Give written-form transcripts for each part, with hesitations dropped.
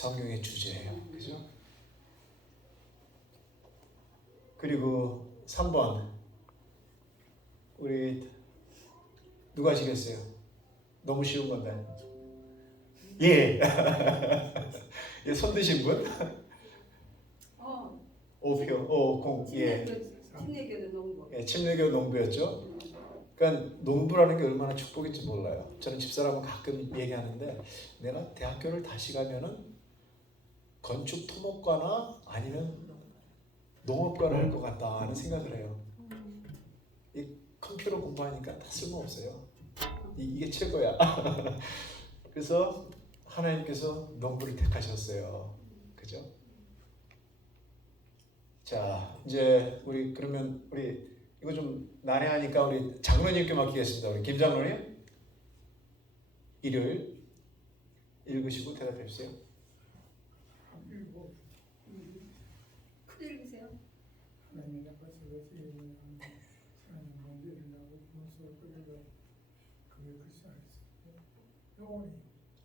성경의 주제예요. 그죠? 그리고 3번 우리 누가 하시겠어요? 너무 쉬운 건데. 예. 예, 손 드신 분? 예. 침례교도 농부. 예, 침례교 농부였죠. 그러니까 농부라는 게 얼마나 축복인지 몰라요. 저는 집사람은 가끔 얘기하는데 내가 대학교를 다시 가면은 건축 토목과나 아니면 농업과를 할 것 같다 하는 생각을 해요. 이 컴퓨터 공부하니까 다 쓸모없어요. 이게 최고야. 그래서 하나님께서 농부를 택하셨어요. 그죠? 자, 이제 우리 그러면 우리 이거 좀 난해하니까 우리 장로님께 맡기겠습니다. 우리 김 장로님 일요일 읽으시고 대답해 주세요. 크게 읽으세요.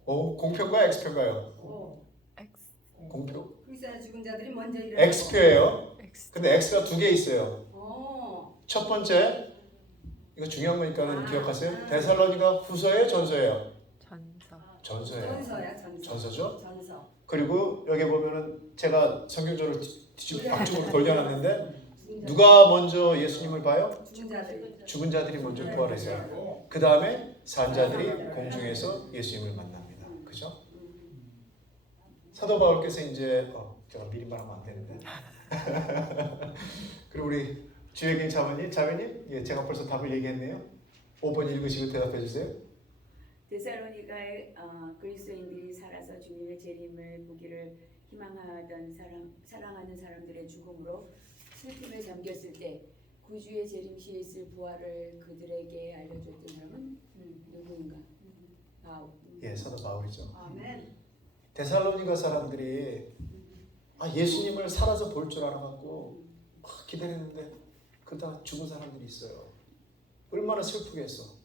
공표인가요? X표인가요? 공표? 그리스도의 죽은 자들이 먼저 일어나고. X표예요. 근데 X가 두 개 있어요. 첫 번째 이거 중요한 거니까는 기억하세요. 데살로니가 후서예요, 전서예요? 전서예요. 전서죠. 전서. 그리고 여기 보면은 제가 성경적으로 앞쪽으로 돌려놨는데 누가 먼저 예수님을 봐요? 죽은 자들이 먼저 부활했어요. 그 다음에 산 자들이 공중에서 예수님을 만납니다. 그죠? 사도 바울께서 이제 제가 미리 말하면 안 되는데 그리고 우리 주혜경 자매님, 예, 제가 벌써 답을 얘기했네요. 5번 읽으시고 대답해 주세요. 데살로니가의 그리스도인들이 살아서 주님의 재림을 보기를 희망하던 사랑하는 사람들의 죽음으로 슬픔에 잠겼을 때 구주의 재림 시에 있을 부활을 그들에게 알려줬던 사람은 누구인가? 바울. 예, 사도 바울이죠. 아멘. 데살로니가 사람들이 예수님을 살아서 볼 줄 알아갖고 막 기다렸는데 그러다 죽은 사람들이 있어요. 얼마나 슬프겠어.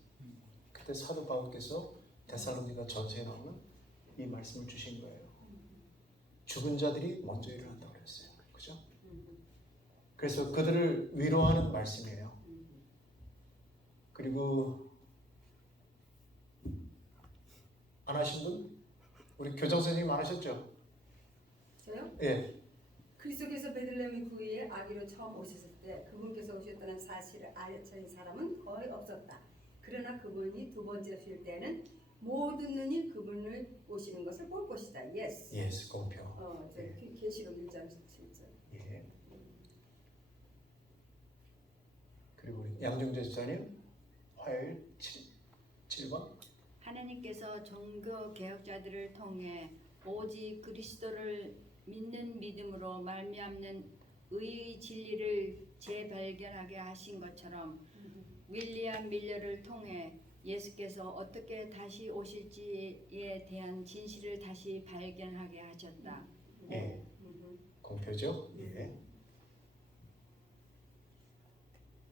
그때 사도 바울께서 데살로니가 전서에 나오는 이 말씀을 주신 거예요. 죽은 자들이 먼저 일어난다고 그랬어요. 그죠? 그래서 그들을 위로하는 말씀이에요. 그리고 안 하신 분? 우리 교장 선생님 안 하셨죠? 저요? 예. 그리스도께서 베들레헴 구유에 아기로 처음 오셨을 때 그분께서 오셨다는 사실을 알려진 사람은 거의 없었다. 그러나 그분이 두 번째 오실 때는 모든 눈이 그분을 오시는 것을 볼 것이다. 예스. 공표. 계시록 1장 17절. 예. 그리고 우리 양정재 집사님 화요일 7번. 하나님께서 종교 개혁자들을 통해 오직 그리스도를 믿는 믿음으로 말미암는 의의 진리를 재발견하게 하신 것처럼 윌리엄 밀러를 통해 예수께서 어떻게 다시 오실지에 대한 진실을 다시 발견하게 하셨다. 예. 공표죠? 예.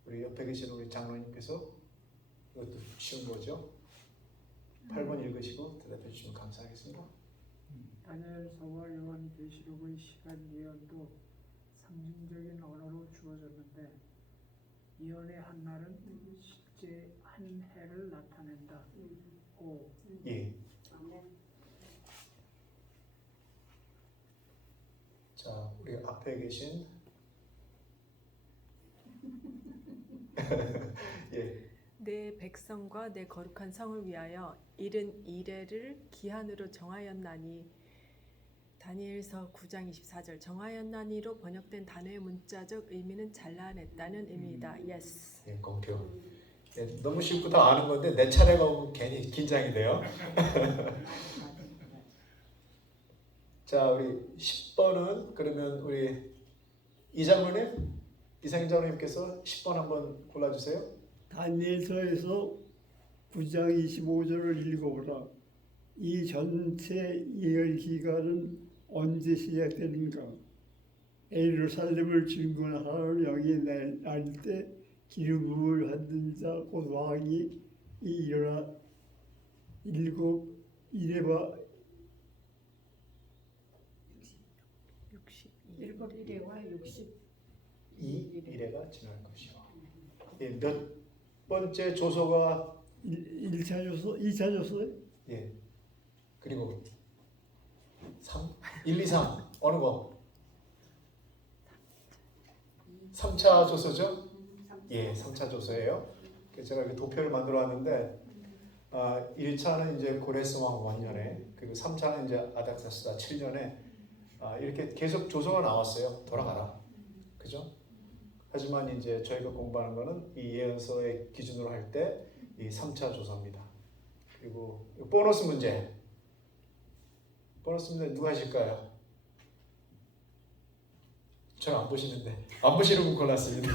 우리 옆에 계신 우리 장로님께서 이것도 쉬운 거죠? 8번 읽으시고 대답해 주시면 감사하겠습니다. 다니엘서와 요한계시록의 시간 예언도 상징적인 언어로 주어졌는데 예언의 한 날은 실제 한 해를 나타낸다. 예. 자, 우리 앞에 계신 예. 내 백성과 내 거룩한 성을 위하여 이른 이래를 기한으로 정하였나니 다니엘서 9장 24절 정하였나니로 번역된 단어의 문자적 의미는 잘라냈다는 의미이다. 예스. 예, 공표. 예, 너무 쉽고 다 아는 건데 내 차례가 오면 괜히 긴장이 돼요. 자, 우리 10번은 그러면 우리 이장로님, 이상인 장로님께서 10번 한번 골라주세요. 다니엘서에서 9장 25절을 읽어보라. 이 전체 예언 기간은 언제 시작되는가? 예루살렘을 진군하는 영이 날 때 기름 부음을 받는 자 곧 왕이 일어나 일곱 이레바 일곱일에와 2일에가 지날 것이요. 예, 몇 번째 조서가 1차 조서, 2차 조서, 예. 그리고 3, 1, 2, 3 어느 거? 3차 조서죠? 예, 3차 조서예요. 그래서 제가 이렇게 도표를 만들어 왔는데 1차는 이제 고레스 왕 원년에, 그리고 3차는 이제 아닥사스다 7년에 이렇게 계속 조서가 나왔어요. 돌아가라. 그죠? 하지만 이제 저희가 공부하는 거는 이 예언서의 기준으로 할 때 이 3차 조서입니다. 그리고 보너스 문제. 보너스 문제 누가 하실까요? 저는 안 보시는데. 안 보시는 분 골랐습니다.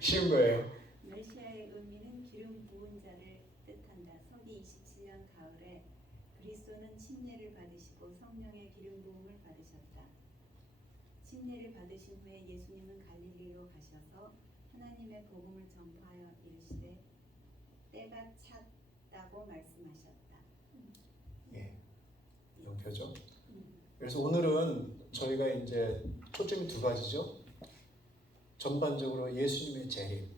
쉬운 거예요. 메시아의 의미는 기름 부은 자를 뜻한다. 서기 27년 가을에 그리스도는 침례를 받으시고 성령의 기름 부음을 받으셨다. 침례를 받으신 후에 예수님은 갈릴리로 가셔서 하나님의 복음을 전파하여 이르시되 때가 찼다고 말씀하셨다. 예, 영표죠. 그래서 오늘은 저희가 이제 초점이 두 가지죠. 전반적으로 예수님의 재림.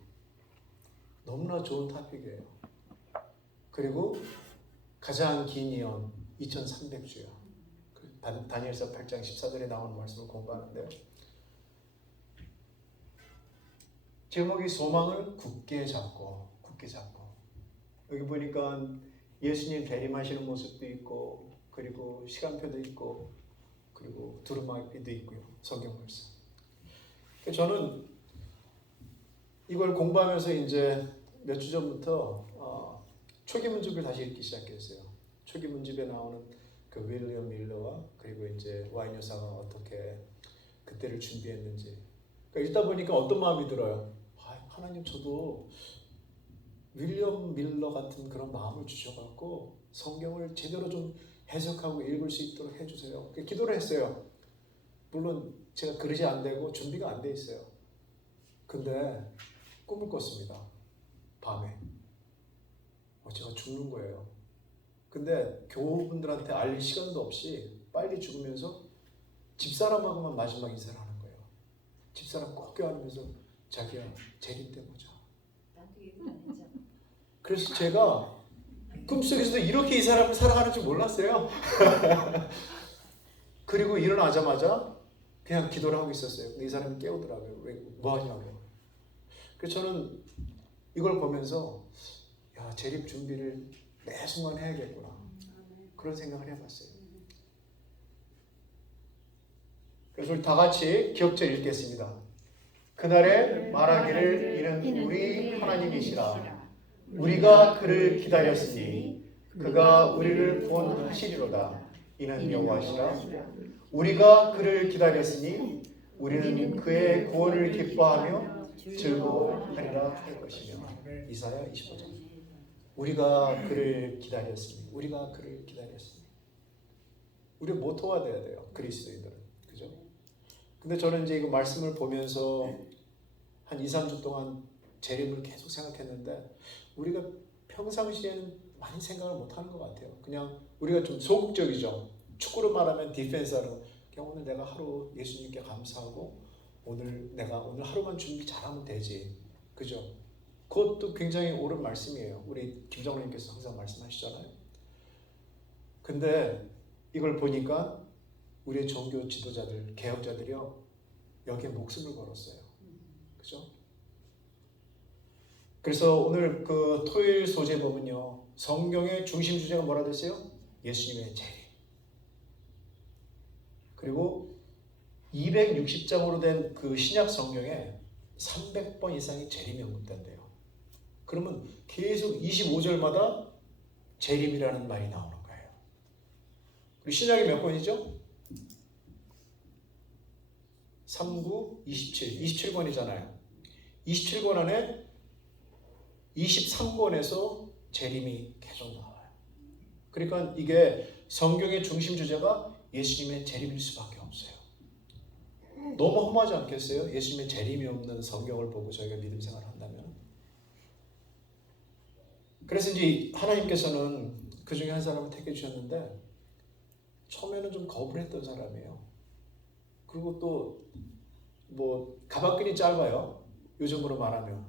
너무나 좋은 토픽이에요. 그리고 가장 긴 예언 2300주요. 다니엘서 8장 14절에 나오는 말씀을 공부하는데요. 제목이 소망을 굳게 잡고 여기 보니까 예수님 재림하시는 모습도 있고, 그리고 시간표도 있고, 그리고 두루마기도 있고요. 성경 말씀. 저는 이걸 공부하면서 이제 몇 주 전부터 초기 문집을 다시 읽기 시작했어요. 초기 문집에 나오는 그 윌리엄 밀러와 그리고 이제 와인 여사가 어떻게 그때를 준비했는지. 그러니까 읽다 보니까 어떤 마음이 들어요. 하나님, 저도 윌리엄 밀러 같은 그런 마음을 주셔갖고 성경을 제대로 좀 해석하고 읽을 수 있도록 해주세요. 기도를 했어요. 물론 제가 그릇이 안 되고 준비가 안 돼 있어요. 근데 꿈을 꿨습니다. 밤에. 제가 죽는 거예요. 근데 교우분들한테 알릴 시간도 없이 빨리 죽으면서 집사람하고만 마지막 인사를 하는 거예요. 집사람 꼭 껴안으면서 자기야, 재림 때 보자. 나도 얘기 안 했잖아. 그래서 제가 꿈속에서도 이렇게 이 사람을 사랑하는 줄 몰랐어요. 그리고 일어나자마자 그냥 기도를 하고 있었어요. 근데 이 사람이 깨우더라고요. 왜, 뭐 하냐고. 그래서 저는 이걸 보면서 재림 준비를 매 순간 해야겠구나. 그런 생각을 해봤어요. 그래서 우리 다 같이 기억절 읽겠습니다. 그날에 말하기를 이는 우리 하나님이시라. 우리가 그를 기다렸으니 그가 우리를 구원하시리로다. 이는 여호와시라. 우리가 그를 기다렸으니 우리는 그의 구원을 기뻐하며 즐거워하리라 할 것이며. 이사야 25장. 우리가 그를 기다렸으니, 우리가 그를 기다렸으니. 우리 모토가 돼야 돼요. 그리스도인들은. 그죠? 근데 저는 이제 이거 말씀을 보면서 한 2, 3주 동안 재림을 계속 생각했는데 우리가 평상시에는 많이 생각을 못하는 것 같아요. 그냥 우리가 좀 소극적이죠. 축구로 말하면 디펜스하는, 그냥 오늘 내가 하루 예수님께 감사하고 오늘 하루만 준비 잘하면 되지. 그죠? 그것도 굉장히 옳은 말씀이에요. 우리 김정은님께서 항상 말씀하시잖아요. 근데 이걸 보니까 우리의 종교 지도자들, 개혁자들이요, 여기에 목숨을 걸었어요. 그죠? 그래서 오늘 그 토요일 소재 보면요, 성경의 중심 주제가 뭐라 됐어요? 예수님의 재림. 그리고 260장으로 된 그 신약 성경에 300번 이상의 재림이 언급된대요. 그러면 계속 25절마다 재림이라는 말이 나오는 거예요. 그리고 신약이 몇 권이죠? 39, 27, 27권이잖아요. 27권 안에 23권에서 재림이 계속 나와요. 그러니까 이게 성경의 중심 주제가 예수님의 재림일 수밖에 없어요. 너무 험하지 않겠어요? 예수님의 재림이 없는 성경을 보고 저희가 믿음 생활을 한다면. 그래서 이제 하나님께서는 그 중에 한 사람을 택해 주셨는데 처음에는 좀 거부를 했던 사람이에요. 그리고 또 뭐 가방끈이 짧아요. 요즘으로 말하면.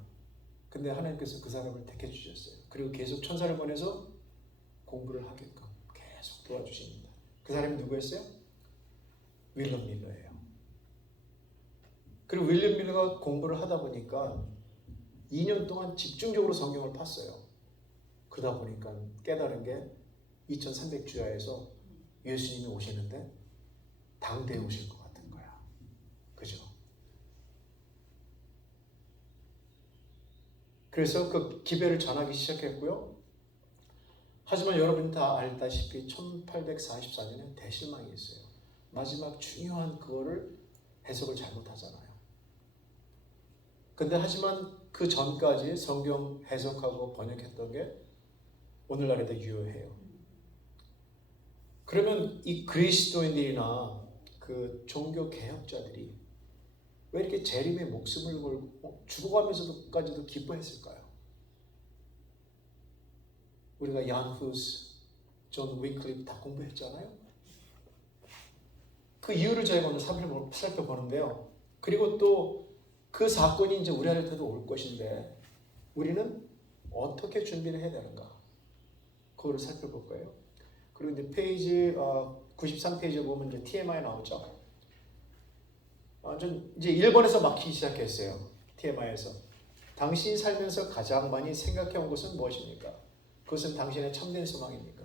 근데 하나님께서 그 사람을 택해 주셨어요. 그리고 계속 천사를 보내서 공부를 하게끔 계속 도와주십니다. 그 사람이 누구였어요? 윌럼 밀러예요. 그리고 윌럼 밀러가 공부를 하다 보니까 2년 동안 집중적으로 성경을 팠어요. 그러다 보니까 깨달은 게 2300주야에서 예수님이 오시는데 당대에 오실 것 같은 거야. 그죠? 그래서 그 기별을 전하기 시작했고요. 하지만 여러분이 다 알다시피 1844년에 대실망이 있어요. 마지막 중요한 그거를 해석을 잘못하잖아요. 근데 하지만 그 전까지 성경 해석하고 번역했던 게 오늘날에도 유효해요. 그러면 이 그리스도인들이나 그 종교 개혁자들이 왜 이렇게 재림의 목숨을 걸고 죽어가면서도까지도 기뻐했을까요? 우리가 얀 후스, 존 위클리프 다 공부했잖아요. 그 이유를 저희가 오늘 살펴보는데요. 그리고 또 그 사건이 이제 우리한테도 올 것인데 우리는 어떻게 준비를 해야 되는가? 그거를 살펴볼 거예요. 그리고 이제 페이지 93페이지에 보면 이제 TMI 나오죠. 전 이제 1번에서 막히기 시작했어요. TMI에서. 당신이 살면서 가장 많이 생각해온 것은 무엇입니까? 그것은 당신의 참된 소망입니까?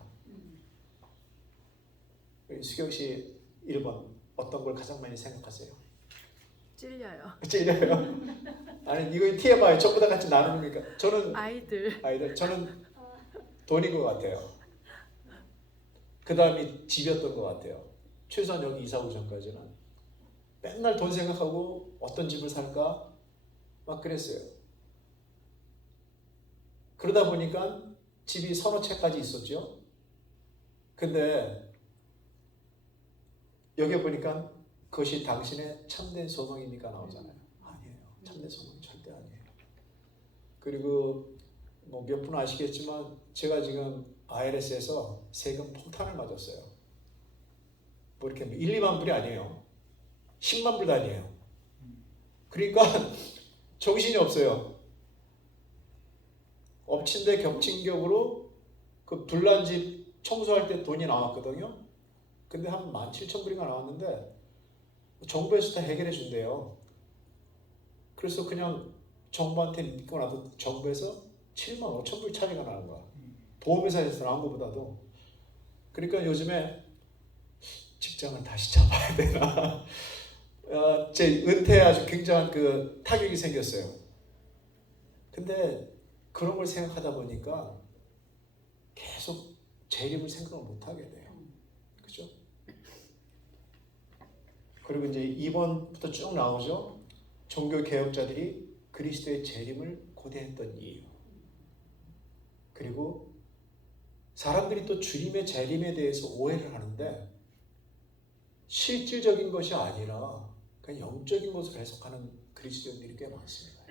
수경 씨 1번 어떤 걸 가장 많이 생각하세요? 찔려요. 찔려요? 아니 이거 TMI 전부 다 같이 나누니까 저는 아이들. 저는 돈인 것 같아요. 그 다음이 집이었던 것 같아요. 최소한 여기 이사 오기 전까지는 맨날 돈 생각하고 어떤 집을 살까 막 그랬어요. 그러다 보니까 집이 서너 채까지 있었죠. 근데 여기 보니까 그것이 당신의 참된 소망입니까 나오잖아요. 아니에요. 참된 소망이 절대 아니에요. 그리고 뭐 몇 분 아시겠지만 제가 지금 IRS에서 세금 폭탄을 맞았어요. 뭐 이렇게 1, 2만 불이 아니에요. 10만 불 단위예요. 그러니까 정신이 없어요. 엎친 데 겹친 격으로 그 불난 집 청소할 때 돈이 나왔거든요. 근데 한 17,000불인가 나왔는데 정부에서 다 해결해 준대요. 그래서 그냥 정부한테 믿고 나도 정부에서 75,000불 차이가 나는 거야. 보험회사에서 나온 것보다도. 그러니까 요즘에 직장을 다시 잡아야 되나. 제 은퇴에 아주 굉장한 그 타격이 생겼어요. 근데 그런 걸 생각하다 보니까 계속 재림을 생각을 못 하게 돼요. 그죠? 그리고 이제 2번부터 쭉 나오죠. 종교 개혁자들이 그리스도의 재림을 고대했던 이유. 그리고 사람들이 또 주님의 재림에 대해서 오해를 하는데 실질적인 것이 아니라 그냥 영적인 것을 해석하는 그리스도인들이 꽤 많습니다.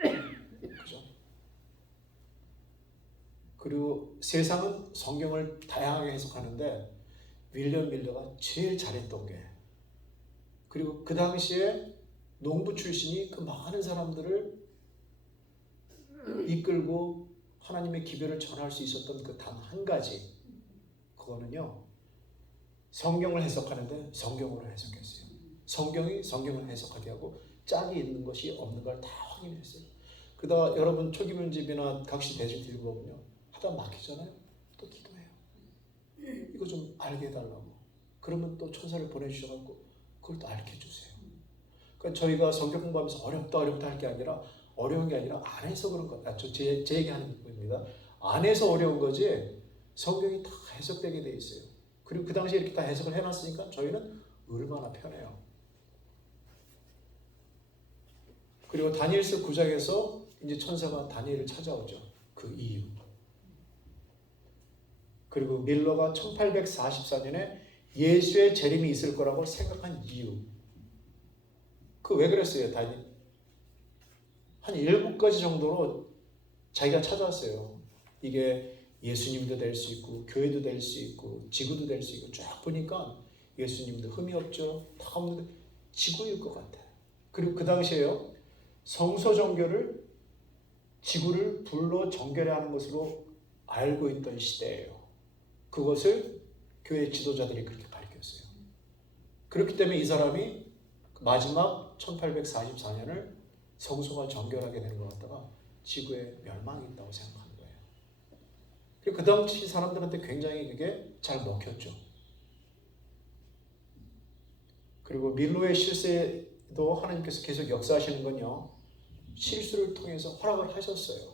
그죠? 그리고 세상은 성경을 다양하게 해석하는데 윌리엄 밀러가 제일 잘했던 게 그리고 그 당시에 농부 출신이 그 많은 사람들을 이끌고 하나님의 기별을 전할 수 있었던 그 단 한 가지 그거는요 성경을 해석하는데 성경으로 해석했어요. 성경이 성경을 해석하게 하고 짝이 있는 것이 없는 걸 다 확인했어요. 그러다가 여러분 초기문집이나 각시 대집 읽어보면 하다 막히잖아요. 또 기도해요. 이거 좀 알게 해달라고. 그러면 또 천사를 보내주셔갖고 그걸 또 알게 해주세요. 그러니까 저희가 성경 공부하면서 어렵다 할 게 아니라 어려운 게 아니라 안에서 그런 거. 제 얘기하는 겁니다. 안에서 어려운 거지 성경이 다 해석되게 돼 있어요. 그리고 그 당시에 이렇게 다 해석을 해놨으니까 저희는 얼마나 편해요. 그리고 다니엘서 9장에서 이제 천사가 다니엘을 찾아오죠. 그 이유. 그리고 밀러가 1844년에 예수의 재림이 있을 거라고 생각한 이유. 그 왜 그랬어요? 다니엘? 한 7가지 정도로 자기가 찾아왔어요. 이게 예수님도 될 수 있고 교회도 될 수 있고 지구도 될 수 있고 쫙 보니까 예수님도 흠이 없죠. 다 없는데 지구일 것 같아요. 그리고 그 당시에요. 성소 정결을 지구를 불로 정결해야 하는 것으로 알고 있던 시대예요. 그것을 교회 지도자들이 그렇게 가르쳤어요. 그렇기 때문에 이 사람이 마지막 1844년을 성소가 정결하게 되는 것 같다가 지구에 멸망이 있다고 생각한 거예요. 그리고 그 당시 사람들한테 굉장히 그게 잘 먹혔죠. 그리고 밀로의 실세도 하나님께서 계속 역사하시는 건요. 실수를 통해서 허락을 하셨어요.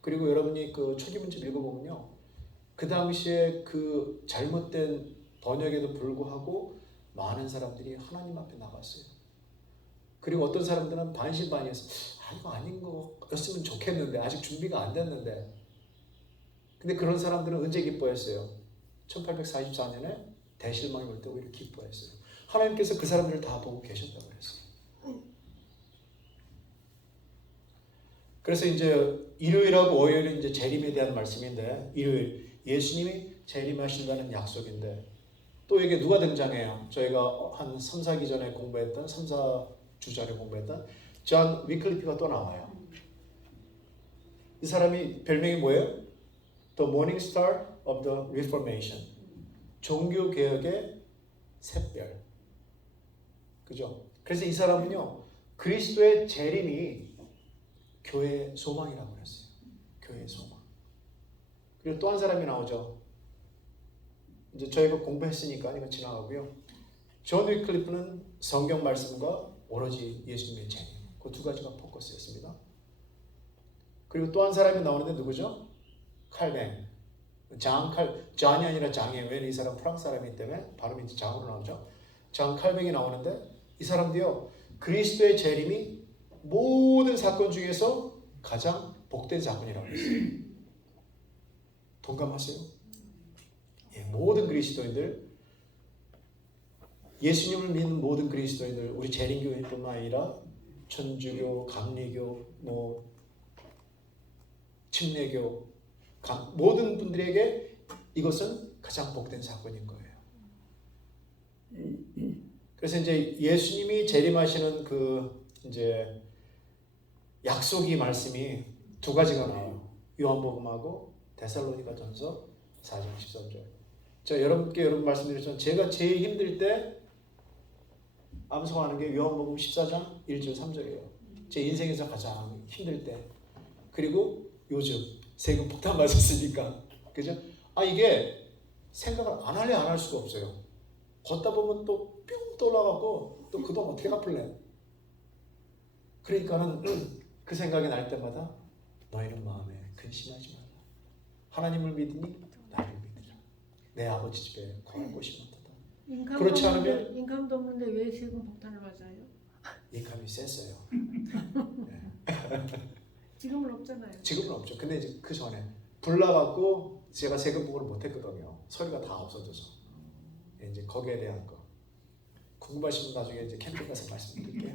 그리고 여러분이 그 초기문집 읽어보면요. 그 당시에 그 잘못된 번역에도 불구하고 많은 사람들이 하나님 앞에 나갔어요. 그리고 어떤 사람들은 반신반의해서 이거 아닌 거였으면 좋겠는데 아직 준비가 안 됐는데 근데 그런 사람들은 언제 기뻐했어요? 1844년에 대실망이 올 때 오히려 기뻐했어요. 하나님께서 그 사람들을 다 보고 계셨다고 그랬어요. 그래서 이제 일요일하고 월요일은 이제 재림에 대한 말씀인데 일요일 예수님이 재림하신다는 약속인데 또 이게 누가 등장해요? 저희가 한 3, 4기 전에 공부했던 3, 4주 전에 공부했던 존 위클리프가 또 나와요. 이 사람이 별명이 뭐예요? The Morning Star of the Reformation. 종교개혁의 샛별. 그죠? 그래서 이 사람은요. 그리스도의 재림이 교회의 소망이라고 그랬어요. 교회의 소망. 그리고 또 한 사람이 나오죠. 이제 저희가 공부했으니까 이거 지나가고요. 존 위클리프는 성경 말씀과 오로지 예수님의 재림. 그 두 가지가 포커스였습니다. 그리고 또 한 사람이 나오는데 누구죠? 칼뱅. 존이 아니라 장이에요. 왜냐면 이 사람 프랑스 사람이기 때문에 발음이 장으로 나오죠. 존 칼뱅이 나오는데 이 사람도요. 그리스도의 재림이 모든 사건 중에서 가장 복된 사건이라고 했어요. 동감하세요? 예, 모든 그리스도인들 예수님을 믿는 모든 그리스도인들 우리 재림교회뿐만 아니라 천주교, 감리교, 침례교 모든 분들에게 이것은 가장 복된 사건인 거예요. 그래서 이제 예수님이 재림하시는 그 이제 약속이 말씀이 두 가지가 나와요. 요한복음하고 데살로니가전서 4장 13절. 제가 여러분 말씀드렸지만 제가 제일 힘들 때 암송하는 게 요한복음 14장 1절 3절이에요. 제 인생에서 가장 힘들 때. 그리고 요즘 세금 폭탄 맞았으니까. 그죠? 이게 생각을 안 할 수가 없어요. 걷다 보면 또 뿅 떠올라가고 또 그 돈 어떻게 갚을래? 그러니까는 그 생각이 날 때마다 너희는 마음에 근심하지 말라. 하나님을 믿으니 나를 믿으라. 내 아버지 집에 거할 곳이 많도다. 그렇지 않으면 인감도 없는데 왜 세금 폭탄을 맞아요? 인감이 셌어요. 네. 지금은 없잖아요. 지금은 없죠. 근데 이제 그 전에 불 나갖고 제가 세금 부분을 못했거든요. 서류가 다 없어져서 이제 거기에 대한 거 궁금하시면 나중에 이제 캠핑 가서 말씀드릴게요.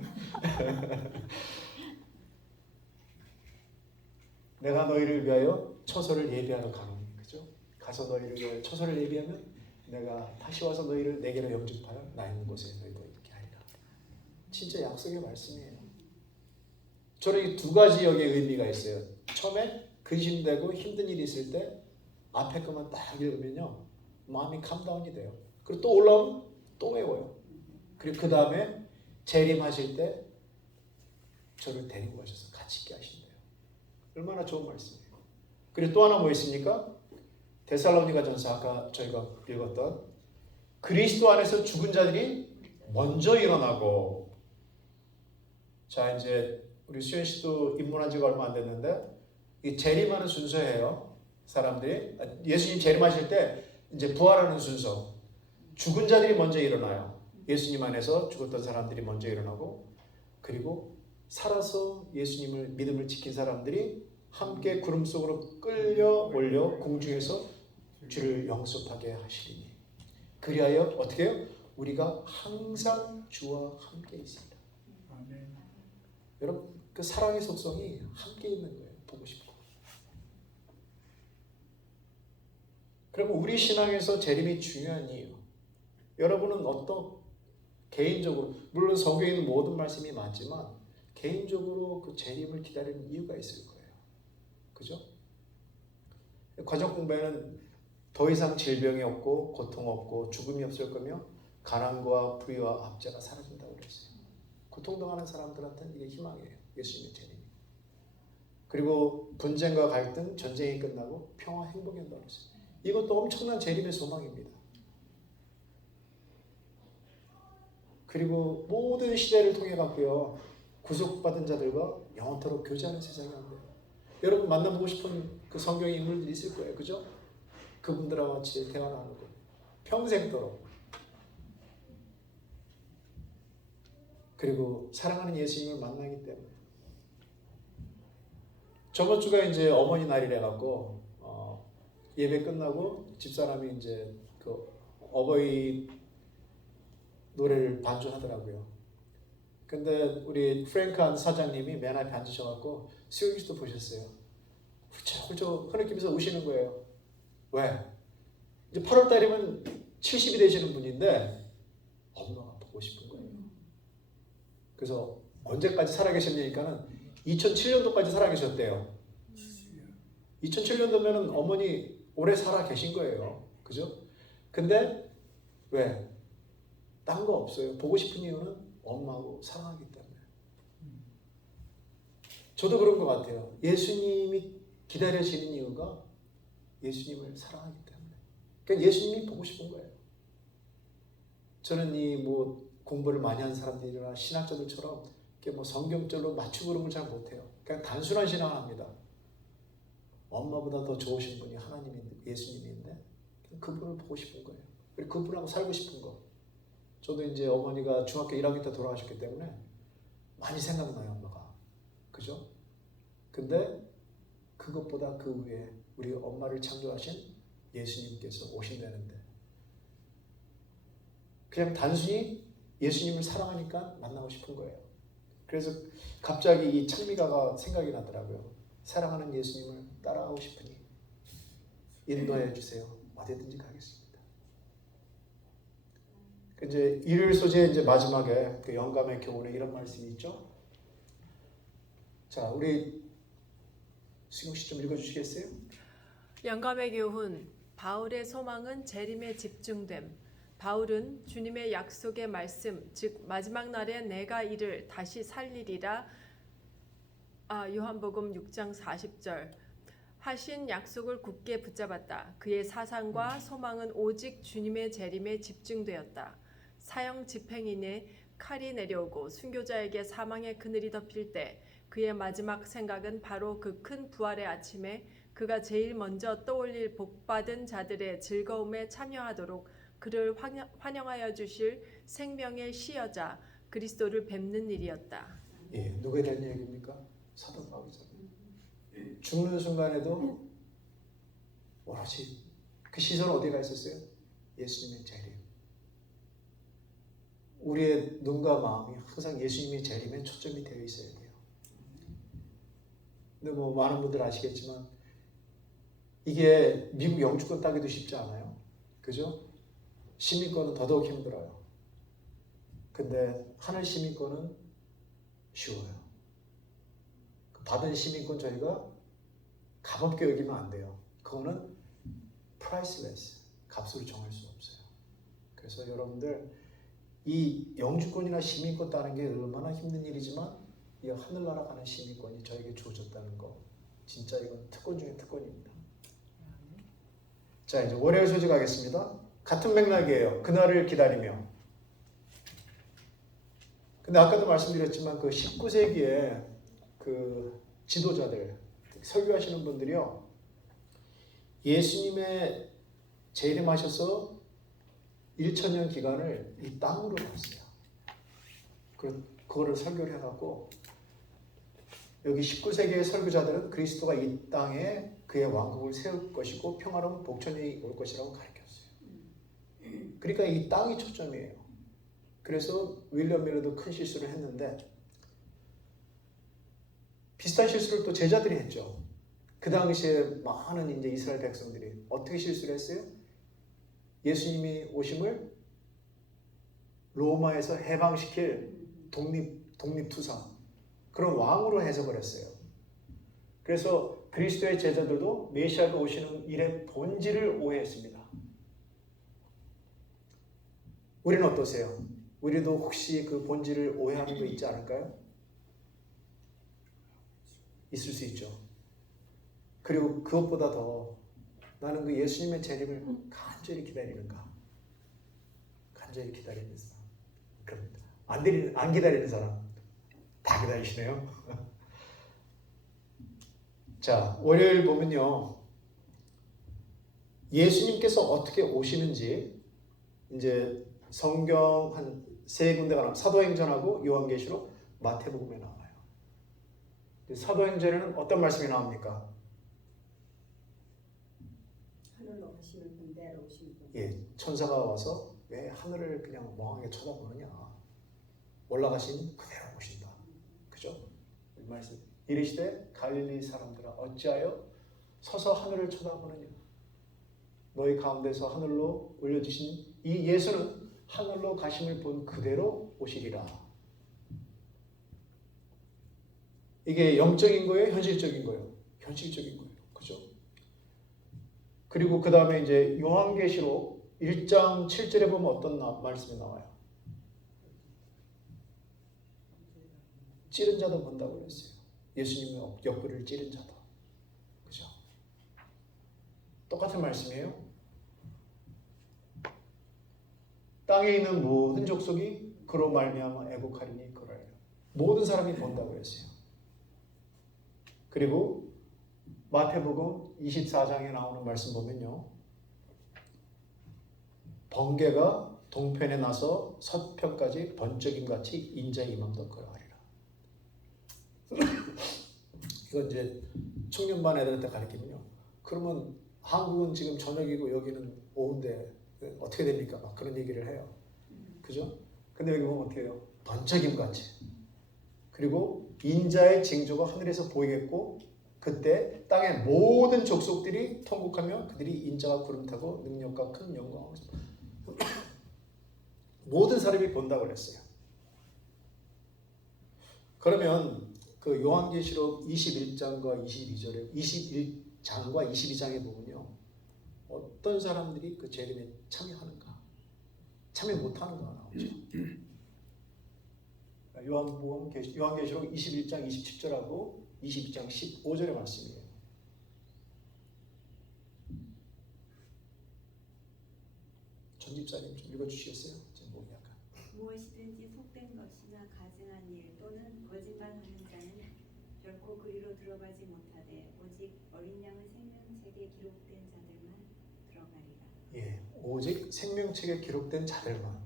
내가 너희를 위하여 처소를 예비하러 가노니 그죠? 가서 너희를 위하여 처소를 예비하면 내가 다시 와서 너희를 내게로 영접하여 나 있는 곳에 너희도 있게 하리라. 진짜 약속의 말씀이에요. 저는 이 두 가지 여기에 의미가 있어요. 처음에 근심되고 힘든 일이 있을 때 앞에 것만 딱 읽으면요 마음이 캄다운이 돼요. 그리고 또 올라오면 또 외워요. 그리고 그 다음에 재림하실 때 저를 데리고 가셔서 같이 있게 하신대요. 얼마나 좋은 말씀이에요. 그리고 또 하나 뭐 있습니까? 데살로니가전서 아까 저희가 읽었던 그리스도 안에서 죽은 자들이 먼저 일어나고 자 이제 우리 수현 씨도 입문한 지가 얼마 안 됐는데 이 재림하는 순서예요. 사람들이 예수님 재림하실 때 이제 부활하는 순서. 죽은 자들이 먼저 일어나요. 예수님 안에서 죽었던 사람들이 먼저 일어나고 그리고 살아서 예수님을 믿음을 지킨 사람들이 함께 구름 속으로 끌려 올려 공중에서 주를 영접하게 하시리니 그리하여 어떻게 해요? 우리가 항상 주와 함께 있습니다. 아멘. 여러분 그 사랑의 속성이 함께 있는 거예요. 보고 싶고. 그러면 우리 신앙에서 재림이 중요한 이유. 여러분은 어떤 개인적으로 물론 성경에 있는 모든 말씀이 맞지만 개인적으로 그 재림을 기다리는 이유가 있을 거예요. 그죠? 과정 공부에는 더 이상 질병이 없고 고통 없고 죽음이 없을 거며 가난과 부유와 압제가 사라진다고 그랬어요. 고통당하는 사람들한테는 이게 희망이에요. 예수님의 재림이. 그리고 분쟁과 갈등, 전쟁이 끝나고 평화, 행복이 온다고 그랬어요. 이것도 엄청난 재림의 소망입니다. 그리고 모든 시대를 통해 갖고요, 구속받은 자들과 영원토록 교제하는 세상이 온대요. 여러분 만나보고 싶은 그 성경의 인물들이 있을 거예요. 그죠? 그분들하고 같이 대화 나누고 평생도록. 그리고 사랑하는 예수님을 만나기 때문에. 저번 주가 이제 어머니 날이래 갖고 예배 끝나고 집사람이 이제 그 어버이 노래를 반주하더라고요. 근데 우리 프랭크한 사장님이 맨 앞에 앉으셔갖고 수영이 씨도 보셨어요. 훌쩍훌쩍 흐느끼면서 우시는 거예요. 왜? 이제 8월 달이면 70이 되시는 분인데 엄마가 보고 싶은 거예요. 그래서 언제까지 살아계셨냐니까는 2007년도까지 살아계셨대요. 2007년도면은 어머니 오래 살아 계신 거예요. 그죠? 근데 왜? 딴 거 없어요. 보고 싶은 이유는 엄마하고 사랑하기 때문에. 저도 그런 것 같아요. 예수님이 기다려지는 이유가 예수님을 사랑하기 때문에. 그러니까 예수님이 보고 싶은 거예요. 저는 이 뭐 공부를 많이 한 사람들이나 신학자들처럼 이렇게 뭐 성경절로 맞추고 그런 걸 잘 못해요. 그냥 단순한 신앙을 합니다. 엄마보다 더 좋으신 분이 하나님인데, 예수님인데 그분을 보고 싶은 거예요. 그리고 그분하고 살고 싶은 거. 저도 이제 어머니가 중학교 1학년 때 돌아가셨기 때문에 많이 생각나요, 엄마가. 그죠? 근데 그것보다 그 위에 우리 엄마를 창조하신 예수님께서 오신다는데 그냥 단순히 예수님을 사랑하니까 만나고 싶은 거예요. 그래서 갑자기 이 찬미가가 생각이 나더라고요. 사랑하는 예수님을 따라가고 싶으니 인도해 주세요. 어디든지 가겠습니다. 이제 일요일 소재 이제 마지막에 그 영감의 교훈에 이런 말씀이 있죠. 자, 우리 수경 씨 좀 읽어주시겠어요? 영감의 교훈. 바울의 소망은 재림에 집중됨. 바울은 주님의 약속의 말씀, 즉 마지막 날에 내가 이를 다시 살리리라. 요한복음 6장 40절. 하신 약속을 굳게 붙잡았다. 그의 사상과 소망은 오직 주님의 재림에 집중되었다. 사형 집행인의 칼이 내려오고 순교자에게 사망의 그늘이 덮일 때 그의 마지막 생각은 바로 그 큰 부활의 아침에 그가 제일 먼저 떠올릴 복받은 자들의 즐거움에 참여하도록 그를 환영하여 주실 생명의 시여자 그리스도를 뵙는 일이었다. 예, 누구에 대한 얘기입니까? 사도 바울이잖아요. 죽는 순간에도 오로지 그 시선 어디가 있었어요? 예수님의 재림. 우리의 눈과 마음이 항상 예수님의 재림에 초점이 되어 있어야 돼요. 근데 뭐 많은 분들 아시겠지만 이게 미국 영주권 따기도 쉽지 않아요. 그죠? 시민권은 더더욱 힘들어요. 근데 하늘 시민권은 쉬워요. 받은 시민권 저희가 값없게 여기면 안 돼요. 그거는 priceless, 값으로 정할 수 없어요. 그래서 여러분들 이 영주권이나 시민권 따는 게 얼마나 힘든 일이지만 이 하늘나라 가는 시민권이 저에게 주어졌다는 거 진짜 이건 특권 중에 특권입니다. 자, 이제 월요일 소식 하겠습니다. 같은 맥락이에요. 그날을 기다리며. 근데 아까도 말씀드렸지만 그 19세기에 그 지도자들, 설교하시는 분들이요, 예수님의 재림하셔서 1000년 기간을 이 땅으로 갔어요. 그거를 설교를 해갖고 여기 19세기의 설교자들은 그리스도가 이 땅에 그의 왕국을 세울 것이고 평화로운 복천이 올 것이라고 가르쳤어요. 그러니까 이 땅이 초점이에요. 그래서 윌리엄 밀러도 큰 실수를 했는데 비슷한 실수를 또 제자들이 했죠. 그 당시에 많은 이제 이스라엘 백성들이 어떻게 실수를 했어요? 예수님이 오심을 로마에서 해방시킬 독립투사 그런 왕으로 해석을 했어요. 그래서 그리스도의 제자들도 메시아가 오시는 일의 본질을 오해했습니다. 우리는 어떠세요? 우리도 혹시 그 본질을 오해하는 거 있지 않을까요? 있을 수 있죠. 그리고 그것보다 더 나는 그 예수님의 재림을 간절히 기다리는가? 간절히 기다리는 사람. 그럼 안 기다리는 사람 다 기다리시네요. 자, 월요일 보면요. 예수님께서 어떻게 오시는지 이제 성경 한 세 군데가 나와요. 사도행전하고 요한계시록, 마태복음에 나와요. 사도행전에는 어떤 말씀이 나옵니까? 하늘로 오시는 분, 내려오시는 분. 예, 천사가 와서 왜 하늘을 그냥 멍하게 쳐다보느냐? 올라가신 그대로 오신다. 그죠? 이 말씀. 이르시되 갈릴리 사람들아 어찌하여 서서 하늘을 쳐다보느냐? 너희 가운데서 하늘로 올려주신 이 예수는 하늘로 가심을 본 그대로 오시리라. 이게 영적인 거예요? 현실적인 거예요? 현실적인 거예요. 그죠? 그리고 그 다음에 이제 요한계시록 1장 7절에 보면 어떤 말씀이 나와요? 찌른 자도 본다고 그랬어요. 예수님의 옆구리를 찌른 자도. 그죠? 똑같은 말씀이에요. 땅에 있는 모든 족속이 그로 말미암아 애곡하리니 그러하리라. 모든 사람이 본다고 그랬어요. 그리고 마태복음 24장에 나오는 말씀 보면요. 번개가 동편에 나서 서편까지 번쩍임같이 인자의 임함도 그러하리라. 이건 이제 청년반 애들한테 가르치면요. 그러면 한국은 지금 저녁이고 여기는 오후인데 어떻게 됩니까? 막 그런 얘기를 해요. 그죠? 근데 여기 보면 어떻게 해요? 번쩍임같이. 그리고 인자의 징조가 하늘에서 보이겠고 그때 땅의 모든 족속들이 통곡하며 그들이 인자가 구름 타고 능력과 큰 영광을 모든 사람이 본다고 그랬어요. 그러면 그 요한계시록 21장과 22절에 21장과 22장에 보면요. 어떤 사람들이 그 재림에 참여하는가? 참여 못하는가 나오죠. 요한계시록 21장 27절하고 22장 15절의 말씀이에요. 전집사님 좀 읽어주시겠어요? 지금 뭐 약간. 무엇이든지 속된 것이나 가증한 일 또는 거짓말하는 자는 결코 그리로 들어가지 못하되 오직 어린 양의 생명책에 기록된 자들만 들어가리라. 예, 오직 생명책에 기록된 자들만.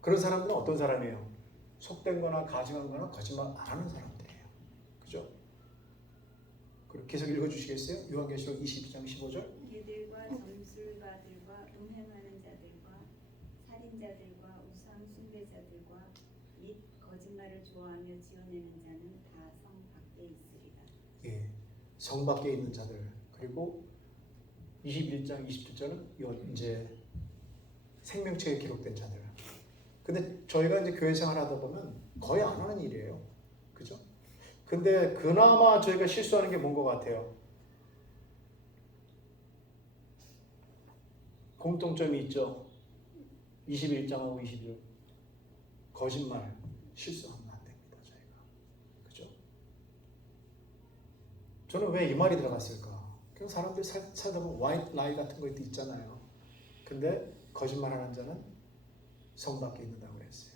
그런 사람들은 어떤 사람이에요? 속된 거나 가증한 거나 거짓말 안 하는 사람들이에요. 그죠? 그리고 계속 읽어주시겠어요? 요한계시록 22장 15절. 이들과 점술가들과 음행하는 자들과 살인자들과 우상 숭배자들과 및 거짓말을 좋아하며 지어내는 자는 다 성 밖에 있으리라. 예, 성 밖에 있는 자들. 그리고 21장 27절은 이제 생명책에 기록된 자들. 근데 저희가 이제 교회 생활하다 보면 거의 안 하는 일이에요. 그죠? 근데 그나마 저희가 실수하는 게 뭔 것 같아요? 공통점이 있죠. 21장하고 22절. 거짓말, 실수하면 안 됩니다. 저희가. 그죠? 저는 왜 이 말이 들어갔을까? 그냥 사람들이 살다 보면 화이트 라이 같은 것도 있잖아요. 근데 거짓말하는 자는 성 밖에 있는다고 그랬어요.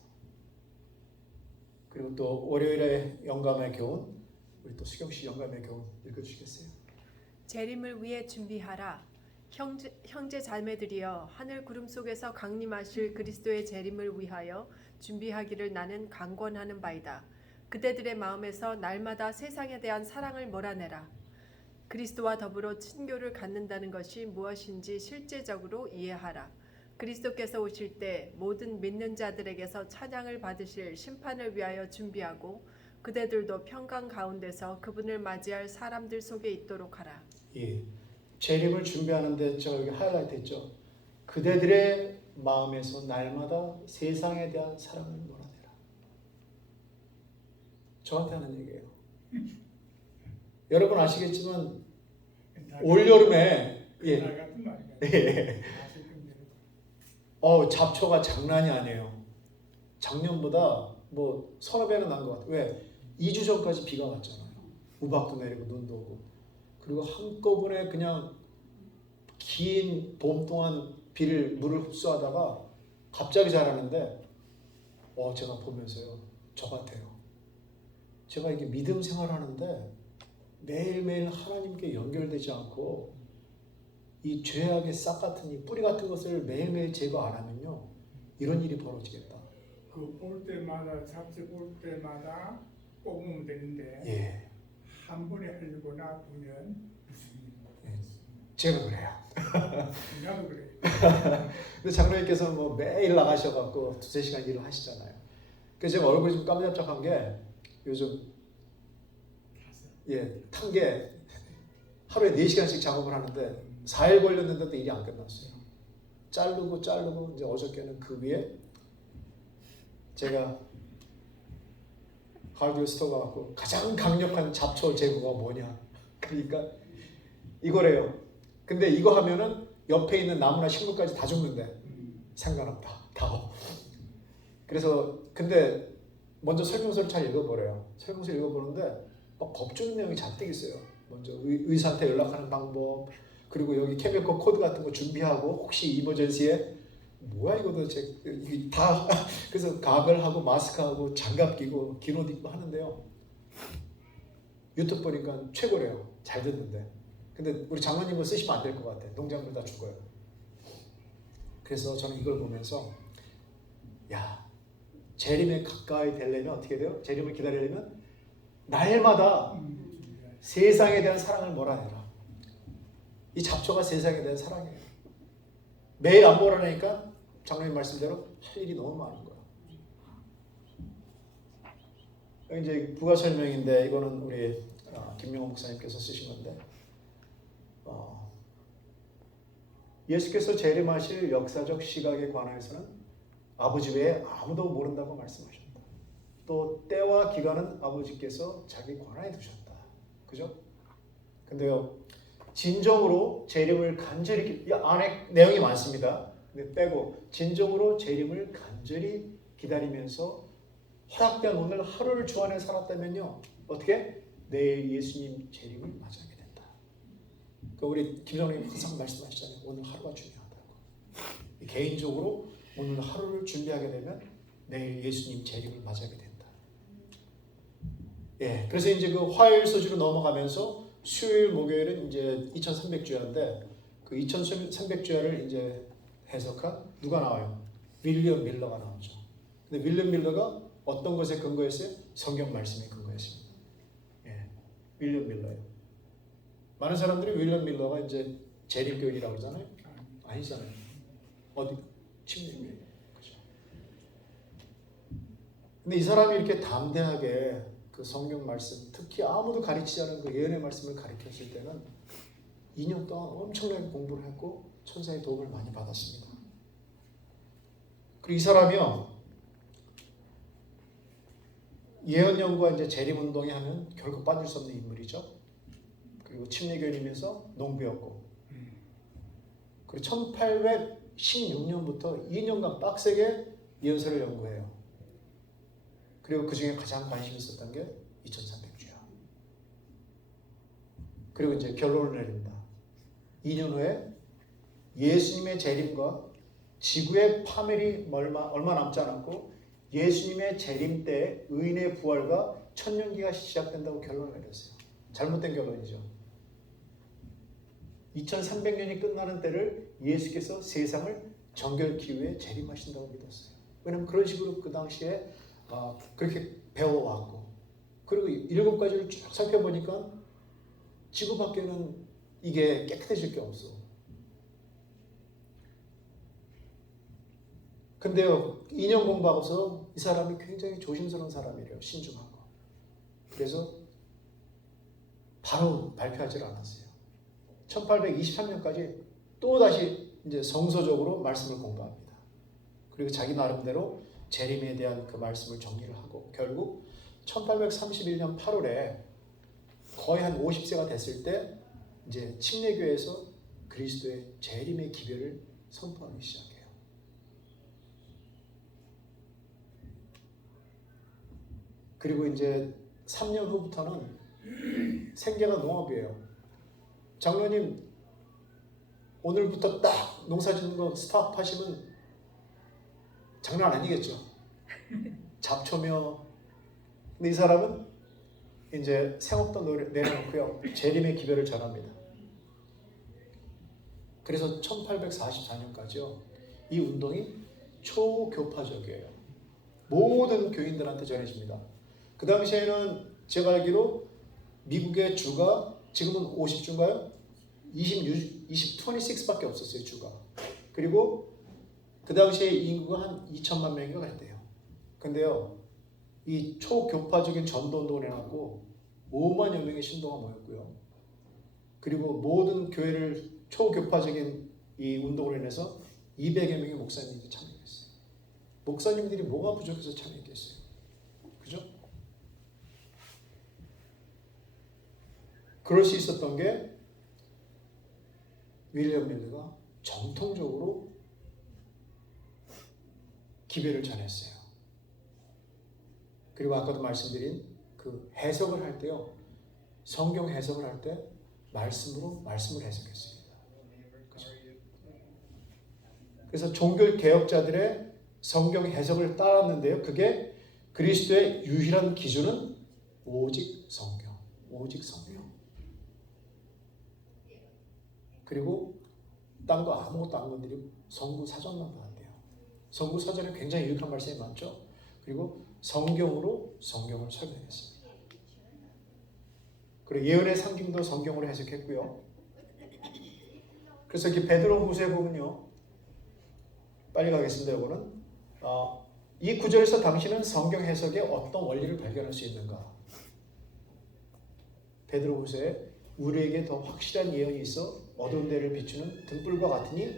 그리고 또 월요일에 영감의 교훈, 우리 또 수경 씨 영감의 교훈 읽어주시겠어요? 재림을 위해 준비하라. 형제 자매들이여 하늘 구름 속에서 강림하실 그리스도의 재림을 위하여 준비하기를 나는 강권하는 바이다. 그대들의 마음에서 날마다 세상에 대한 사랑을 몰아내라. 그리스도와 더불어 친교를 갖는다는 것이 무엇인지 실제적으로 이해하라. 그리스도께서 오실 때 모든 믿는 자들에게서 찬양을 받으실 심판을 위하여 준비하고 그대들도 평강 가운데서 그분을 맞이할 사람들 속에 있도록 하라. 예, 재림을 준비하는데 저 여기 하이라이트 했죠. 그대들의 마음에서 날마다 세상에 대한 사랑을 몰아내라. 저한테 하는 얘기예요. 여러분 아시겠지만 올 여름에 예. 날 같은 말이야. 예. 아실 건데. 잡초가 장난이 아니에요. 작년보다 뭐 서너 배는 난 것 같아요. 왜? 2주 전까지 비가 왔잖아요. 우박도 내리고 눈도 오고. 그리고 한꺼번에 그냥 긴 봄 동안 물을 흡수하다가 갑자기 자라는데 제가 보면서요. 저 같아요. 제가 이게 믿음 생활하는데 매일매일 하나님께 연결되지 않고 이 죄악의 싹 같은 이 뿌리 같은 것을 매일매일 제거 안 하면요. 이런 일이 벌어지겠다. 그 볼 때마다 잡지 볼 때마다 뽑으면 되는데 예. 한 번에 하려고 놔두면 무슨 일이 제가 그래요. 나도 그래. 근데 장로님께서 뭐 매일 나가셔갖고 2-3시간 일을 하시잖아요. 그래서 제가 얼굴이 좀 깜짝깜짝한 게 요즘 탄 게 하루에 4시간씩 작업을 하는데 4일 걸렸는데도 일이 안 끝났어요. 자르고 이제 어저께는 그 위에 제가 하드웨어 스토어 가고 가장 강력한 잡초 제거가 뭐냐? 그러니까 이거래요. 근데 이거 하면은 옆에 있는 나무나 식물까지 다 죽는데 상관없다. 다. 그래서 근데 먼저 설명서를 잘 읽어보래요. 설명서 읽어보는데 막 겁주는 내용이 잔뜩 있어요. 먼저 의사한테 연락하는 방법, 그리고 여기 케미컬 코드 같은 거 준비하고 혹시 이머전시에 뭐야 이거 도대체 이게 다 그래서 가글하고 마스크하고 장갑 끼고 긴 옷 입고 하는데요. 유튜브 보니까 최고래요. 잘 듣는데. 근데 우리 장로님은 쓰시면 안 될 것 같아. 농작물 다 죽어요. 그래서 저는 이걸 보면서 야, 재림에 가까이 되려면 어떻게 돼요? 재림을 기다리려면 날마다 세상에 대한 사랑을 몰아내라. 이 잡초가 세상에 대한 사랑이에요. 매일 안 몰아내니까 장로님 말씀대로 할 일이 너무 많은 거예요. 이제 부가 설명인데 이거는 우리 김명호 목사님께서 쓰신 건데 예수께서 재림하실 역사적 시각에 관해서는 아버지 외에 아무도 모른다고 말씀하셨다. 또 때와 기간은 아버지께서 자기 권한에 두셨다. 그죠? 근데요, 진정으로 재림을 간절히, 이 안에 내용이 많습니다. 근데 빼고 진정으로 재림을 간절히 기다리면서 허락된 오늘 하루를 주 안에 살았다면요, 어떻게? 내일 예수님 재림을 맞이하게 된다. 그러니까 우리 김정님 항상 말씀하시잖아요. 오늘 하루가 중요하다고. 개인적으로 오늘 하루를 준비하게 되면 내일 예수님 재림을 맞이하게 된다. 예, 그래서 이제 그 화요일 소주로 넘어가면서 수요일, 목요일은 이제 2300주야인데 그 2300주야를 이제 해석한 누가 나와요? 윌리엄 밀러가 나오죠. 근데 윌리엄 밀러가 어떤 것에 근거했어요? 성경 말씀에 근거했습니다. 예, 윌리엄 밀러요. 많은 사람들이 윌리엄 밀러가 이제 재림교인이라고 그러잖아요. 아니잖아요. 어디? 침례교인. 그죠. 근데 이 사람이 이렇게 담대하게 그 성경 말씀, 특히 아무도 가르치지 않은 그 예언의 말씀을 가르쳤을 때는 2년 동안 엄청나게 공부를 했고 천사의 도움을 많이 받았습니다. 그리고 이 사람이요, 예언 연구와 이제 재림 운동에 하면 결국 빠질 수 없는 인물이죠. 그리고 침례교인이면서 농부였고, 그리고 1816년부터 2년간 빡세게 예언서를 연구해요. 그리고 그 중에 가장 관심 있었던 게 2300주야. 그리고 이제 결론을 내립니다. 2년 후에 예수님의 재림과 지구의 파멸이 얼마 남지 않았고 예수님의 재림 때 의인의 부활과 천년기가 시작된다고 결론을 내렸어요. 잘못된 결론이죠. 2300년이 끝나는 때를 예수께서 세상을 정결케 위해 재림하신다고 믿었어요. 왜냐하면 그런 식으로 그 당시에 그렇게 배워왔고, 그리고 7가지를 쭉 살펴보니까 지구 밖에는 이게 깨끗해질 게 없어. 근데요, 2년 공부하고서 이 사람이 굉장히 조심스러운 사람이래요. 신중하고. 그래서 바로 발표하지 않았어요. 1823년까지 또 다시 이제 성서적으로 말씀을 공부합니다. 그리고 자기 나름대로 재림에 대한 그 말씀을 정리를 하고 결국 1831년 8월에 거의 한 50세가 됐을 때 이제 침례교회에서 그리스도의 재림의 기별을 선포하기 시작해요. 그리고 이제 3년 후부터는 생계가 농업이에요. 장로님 오늘부터 딱 농사 짓는 거 스탑하시면 장난 아니겠죠. 잡초며. 근데 이 사람은 이제 생업도 내려놓고요. 재림의 기별을 전합니다. 그래서 1844년까지요. 이 운동이 초교파적이에요. 모든 교인들한테 전해집니다. 그 당시에는 제가 알기로 미국의 주가 지금은 50주인가요? 26밖에 없었어요, 주가. 그리고 그 당시에 인구가 한 2천만 명인가 그랬대요. 근데요, 이 초교파적인 전도운동을 해놨고 5만여 명의 신도가 모였고요. 그리고 모든 교회를 초교파적인 이 운동을 인해서 200여 명의 목사님들이 참여했어요. 목사님들이 뭐가 부족해서 참여했겠어요? 그죠? 그럴 수 있었던 게 윌리엄 밀러가 정통적으로 기별을 전했어요. 그리고 아까도 말씀드린 그 해석을 할 때요. 성경 해석을 할 때 말씀으로 말씀을 해석했습니다. 그죠? 그래서 종교 개혁자들의 성경 해석을 따랐는데요. 그게 그리스도의 유일한 기준은 오직 성경. 오직 성경. 그리고 딴 거 아무것도 안 건드리고 성구 사전만 봤대요. 성구 사전에 굉장히 유익한 말씀이 많죠. 그리고 성경으로 성경을 설명했습니다. 그리고 예언의 상징도 성경으로 해석했고요. 그래서 이렇게 베드로후서에 보면요. 빨리 가겠습니다. 이거는 이 구절에서 당신은 성경 해석에 어떤 원리를 발견할 수 있는가? 베드로후서에 우리에게 더 확실한 예언이 있어 어두운 데를 비추는 등불과 같으니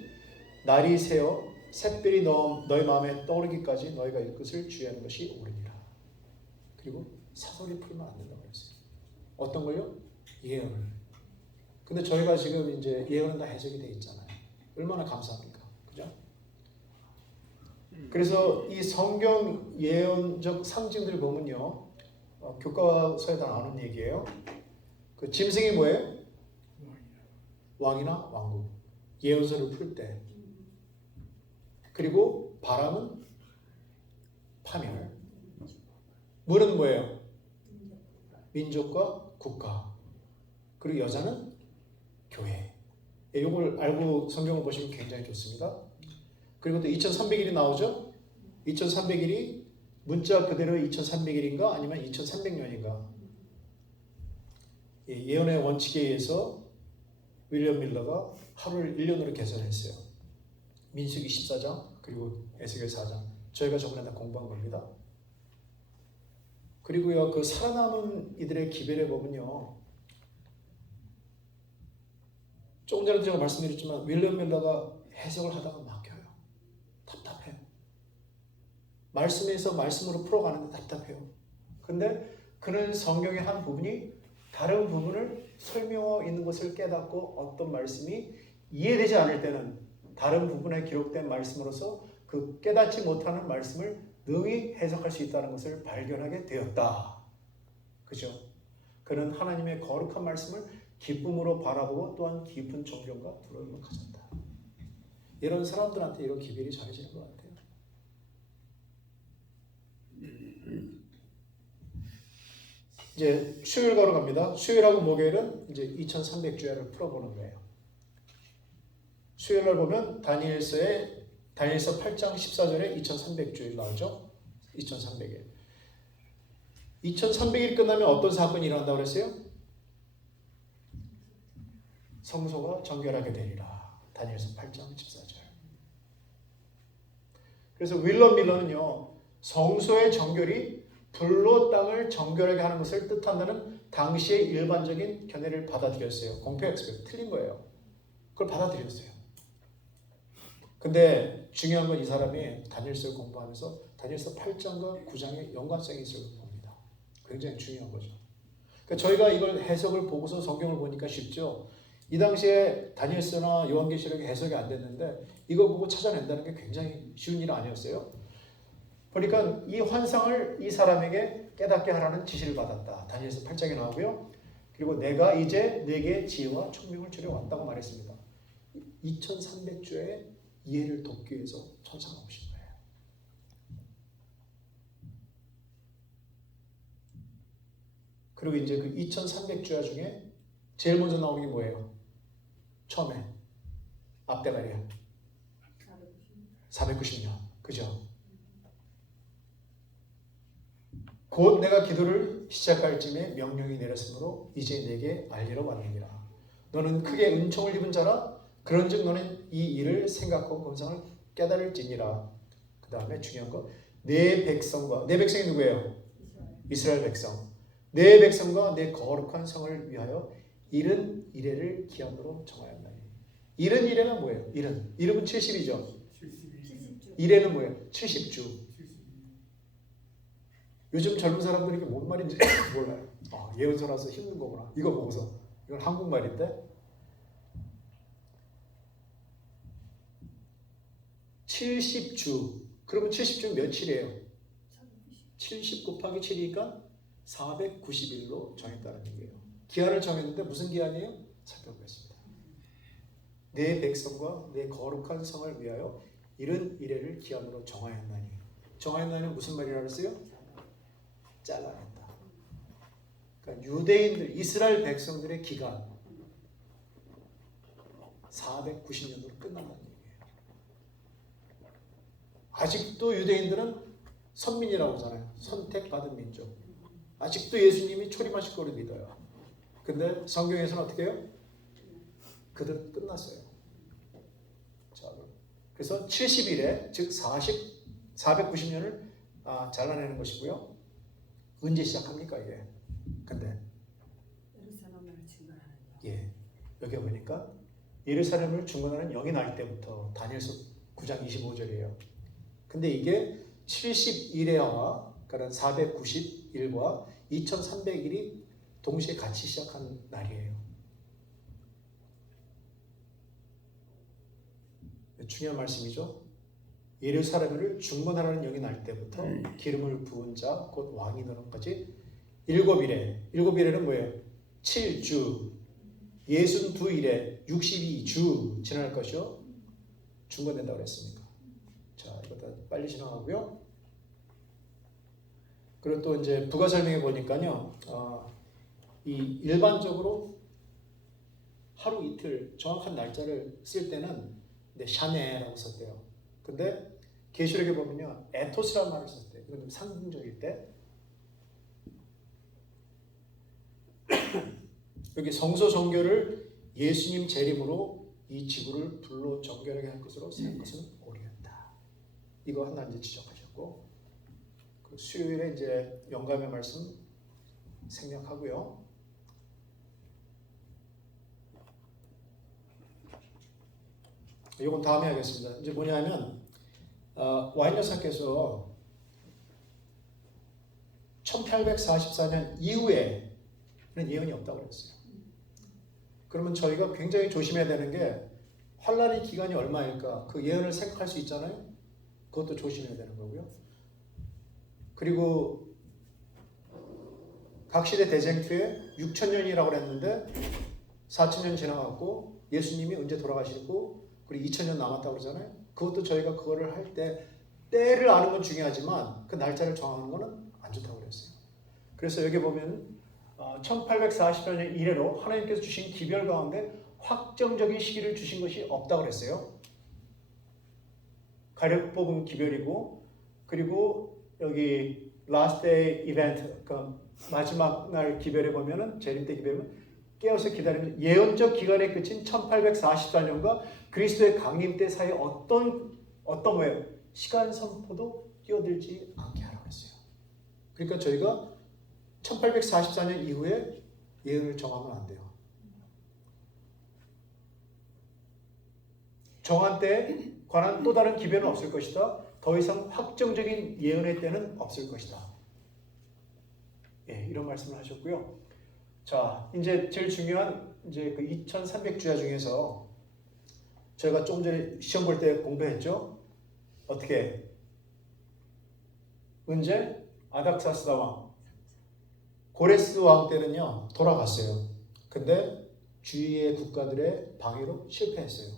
날이 새어 샛별이 너희 마음에 떠오르기까지 너희가 이 것을 주의하는 것이 옳으니라. 그리고 사설이 풀면 안 된다고 그랬어요. 어떤 걸요? 예언을. 근데 저희가 지금 이제 예언은 다 해석이 돼 있잖아요. 얼마나 감사합니까? 그죠? 그래서 이 성경 예언적 상징들을 보면요. 교과서에 다 나오는 얘기예요. 그 짐승이 뭐예요? 왕이나 왕국. 예언서를 풀 때. 그리고 바람은 파멸. 물은 뭐예요? 민족과 국가. 그리고 여자는 교회. 이걸 알고 성경을 보시면 굉장히 좋습니다. 그리고 또 2300일이 나오죠? 2300일이 문자 그대로 2300일인가 아니면 2300년인가? 예언의 원칙에 의해서 윌리엄 밀러가 하루를 1년으로 계산했어요. 민수기 14장 그리고 에스겔 4장. 저희가 저번에 다 공부한 겁니다. 그리고요 그 살아남은 이들의 기별에 보면요. 조금 전에 제가 말씀드렸지만 윌리엄 밀러가 해석을 하다가 막혀요. 답답해요. 말씀에서 말씀으로 풀어가는데 답답해요. 근데 그는 성경의 한 부분이 다른 부분을 설명하고 있는 것을 깨닫고 어떤 말씀이 이해되지 않을 때는 다른 부분에 기록된 말씀으로서 그 깨닫지 못하는 말씀을 능히 해석할 수 있다는 것을 발견하게 되었다. 그죠? 그는 하나님의 거룩한 말씀을 기쁨으로 바라보고 또한 깊은 존경과 두려움을 가졌다. 이런 사람들한테 이런 기별이 잘해지는 것 같아요. 이제 수요일가로 갑니다. 수요일하고 목요일은 이제 2300주야를 풀어보는 거예요. 수요일날 보면 다니엘서 8장 14절에 2300주일 나오죠. 2300일. 2300일 끝나면 어떤 사건이 일어난다고 그랬어요? 성소가 정결하게 되리라. 다니엘서 8장 14절. 그래서 윌럼 밀러는요. 성소의 정결이 불로 땅을 정결하게 하는 것을 뜻한다는 당시의 일반적인 견해를 받아들였어요. 공표 엑스пер트 틀린 거예요. 그걸 받아들였어요. 근데 중요한 건 이 사람이 다니엘서를 공부하면서 다니엘서 8장과 9장의 연관성이 있을 봅니다. 굉장히 중요한 거죠. 그러니까 저희가 이걸 해석을 보고서 성경을 보니까 쉽죠. 이 당시에 다니엘서나 요한계시록이 해석이 안 됐는데 이거 보고 찾아낸다는 게 굉장히 쉬운 일 아니었어요. 그러니까 이 환상을 이 사람에게 깨닫게 하라는 지시를 받았다. 다니엘서 8장에 나오고요. 그리고 내가 이제 내게 지혜와 총명을 주려 왔다고 말했습니다. 2300주의 이해를 돕기 위해서 천사가 오신 거예요. 그리고 이제 그 2300주야 중에 제일 먼저 나오는 게 뭐예요? 처음에 앞대가리야. 490년. 그죠? 곧 내가 기도를 시작할 쯤에 명령이 내렸으므로 이제 내게 알리러 왔느니라. 너는 크게 은총을 입은 자라. 그런즉 너는 이 일을 생각하고 본성을 깨달을지니라. 그 다음에 중요한 거, 내 백성과, 내 백성이 누구예요? 이스라엘 백성. 내 백성과 내 거룩한 성을 위하여 이른 이래를 기한으로 정하였나니. 이른 이래는 뭐예요? 이름은 70이죠. 72. 이래는 뭐예요? 70주. 요즘 젊은 사람들이 이게 뭔 말인지 몰라요. 예언서라서 힘든 거구나. 이거 보고서. 이건 한국말인데 70주. 그러면 70주는 며칠이에요? 70 곱하기 7이니까 490일로 정했다는 얘기예요. 기한을 정했는데 무슨 기한이에요? 살펴보겠습니다. 내 백성과 내 거룩한 성을 위하여 이른 이래를 기한으로 정하였나니. 정하였나니는 무슨 말이라고 했어요? 잘라낸다. 그러니까 유대인들, 이스라엘 백성들의 기간 490년으로 끝난다는 얘기예요. 아직도 유대인들은 선민이라고 하잖아요. 선택받은 민족. 아직도 예수님이 초림하실 거를 믿어요. 근데 성경에서는 어떻게 해요? 그들 끝났어요. 자, 그래서 70일에 즉 490년을 잘라내는 것이고요. 언제 시작합니까 이게? 근데 예루살렘을 증거하는 예, 여기 보니까 예루살렘을 중건하는 영이 날 때부터 다니엘서 9장 25절이에요. 근데 이게 70일에와 그러니까 490일과 2300일이 동시에 같이 시작한 날이에요. 중요한 말씀이죠. 예루살렘을 중건하라는 영이 날 때부터 기름을 부은 자 곧 왕이 되는까지 7일에는 뭐예요? 7주 62일에 62주 지날 것이요 중건된다고 했습니까? 자, 이거 다 빨리 지나가고요. 그리고 또 이제 부가 설명해 보니까요, 이 일반적으로 하루 이틀 정확한 날짜를 쓸 때는 샤네라고 썼대요. 근데 계시록에 보면요, 에토스라는 말을 썼대요. 이건 좀 상징적일 때. 여기 성소 정결을 예수님 재림으로 이 지구를 불로 정결하게 할 것으로 생각한 것은 옳으였다. 이거 하나 이제 지적하셨고, 그 수요일에 이제 영감의 말씀 생략하고요. 이건 다음에 하겠습니다. 이제 뭐냐면 와인 여사께서 1844년 이후에는 예언이 없다고 그랬어요. 그러면 저희가 굉장히 조심해야 되는 게 환란의 기간이 얼마일까? 그 예언을 생각할 수 있잖아요. 그것도 조심해야 되는 거고요. 그리고 각 시대 대쟁투에 6,000년이라고 그랬는데 4,000년 지나갔고 예수님이 언제 돌아가시고 그리고 2,000년 남았다고 그러잖아요. 그것도 저희가 그거를 할 때 때를 아는 건 중요하지만 그 날짜를 정하는 거는 안 좋다고 그랬어요. 그래서 여기 보면 1844년 이래로 하나님께서 주신 기별 가운데 확정적인 시기를 주신 것이 없다고 그랬어요. 가력 뽑은 기별이고 그리고 여기 last day event 그 마지막 날 기별에 보면은 재림 때 기별은 깨어서 기다리는 예언적 기간에 그친 1844년과 그리스도의 강림 때 사이에 어떤 뭐예요? 시간 선포도 끼어들지 않게 하라고 했어요. 그러니까 저희가 1844년 이후에 예언을 정하면 안 돼요. 정한 때 관한 또 다른 기별은 없을 것이다. 더 이상 확정적인 예언의 때는 없을 것이다. 예, 이런 말씀을 하셨고요. 자, 이제 제일 중요한 이제 그 2300주야 중에서 저희가 조금 전에 시험 볼 때 공부했죠. 어떻게? 언제? 아닥사스다 왕. 고레스 왕 때는요 돌아갔어요. 근데 주위의 국가들의 방해로 실패했어요.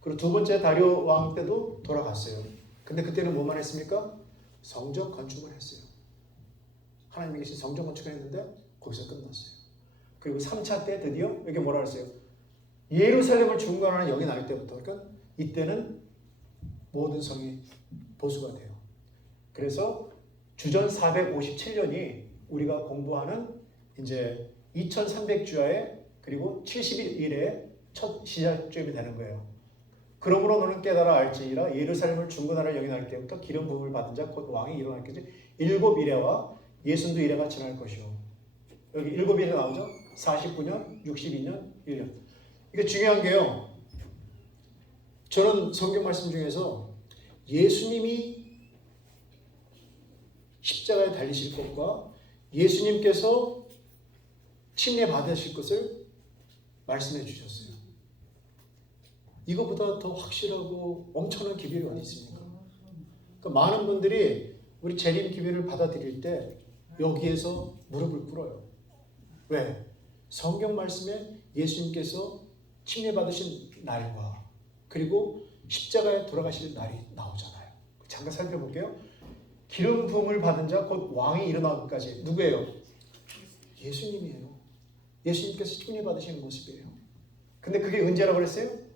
그리고 두 번째 다리오 왕 때도 돌아갔어요. 근데 그때는 뭐만 했습니까? 성전 건축을 했어요. 하나님이 계신 성전 건축을 했는데 거기서 끝났어요. 그리고 3차 때 드디어 여기 뭐라 그랬어요? 예루살렘을 중건하는 영이 날 때부터, 그러니까 이때는 모든 성이 보수가 돼요. 그래서 주전 457년이 우리가 공부하는 이제 2300주야의 그리고 70일의 첫 시작점이 되는 거예요. 그러므로 너는 깨달아 알지니라 예루살렘을 중건하는 영이 날 때부터 기름 부음을 받은 자 곧 왕이 일어날 것이 7이레와 62이레가 지날 것이요. 여기 7이레 나오죠? 49년, 62년, 1년. 이게 중요한 게요. 저는 성경 말씀 중에서 예수님이 십자가에 달리실 것과 예수님께서 침례 받으실 것을 말씀해 주셨어요. 이거보다 더 확실하고 엄청난 기별이 어디 있습니까? 그러니까 많은 분들이 우리 재림 기별을 받아들일 때 여기에서 무릎을 꿇어요. 왜? 성경 말씀에 예수님께서 침례 받으신 날과 그리고 십자가에 돌아가실 날이 나오잖아요. 잠깐 살펴볼게요. 기름 부음을 받은 자 곧 왕이 일어나기까지 누구예요? 예수님이에요. 예수님께서 침례 받으시는 모습이에요. 근데 그게 언제라고 그랬어요?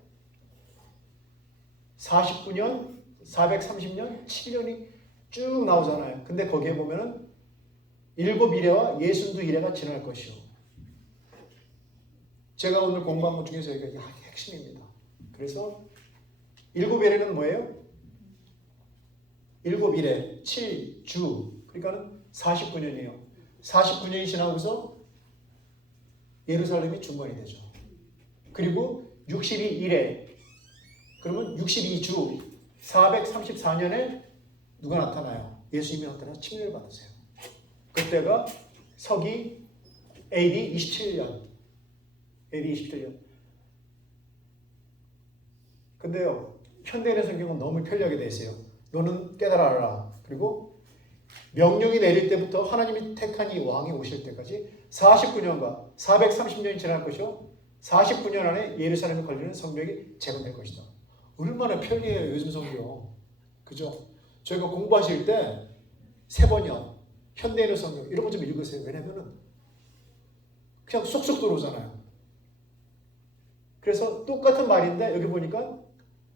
49년, 430년, 7년이 쭉 나오잖아요. 근데 거기에 보면은 7이레와 62이레가 지날 것이요. 제가 오늘 공부한 것 중에서 이게 핵심입니다. 그래서 7이레는 뭐예요? 7이레, 7주, 그러니까 49년이에요. 49년이 지나고서 예루살렘이 중건이 되죠. 그리고 62이레, 그러면 62주, 434년에 누가 나타나요? 예수님이 나타나서 침례를 받으세요. 그때가 서기 AD 27년. AD 27년. 근데요, 현대인의 성경은 너무 편리하게 돼 있어요. 너는 깨달아라. 그리고 명령이 내릴 때부터 하나님이 택한 이 왕이 오실 때까지 49년과 430년이 지날 것이요. 49년 안에 예루살렘에 걸리는 성벽이 재건될 것이다. 얼마나 편리해요, 요즘 성경. 그죠? 저희가 공부하실 때 세번역, 현대인의 성경 이런 거 좀 읽으세요. 왜냐면은 그냥 쏙쏙 들어오잖아요. 그래서 똑같은 말인데 여기 보니까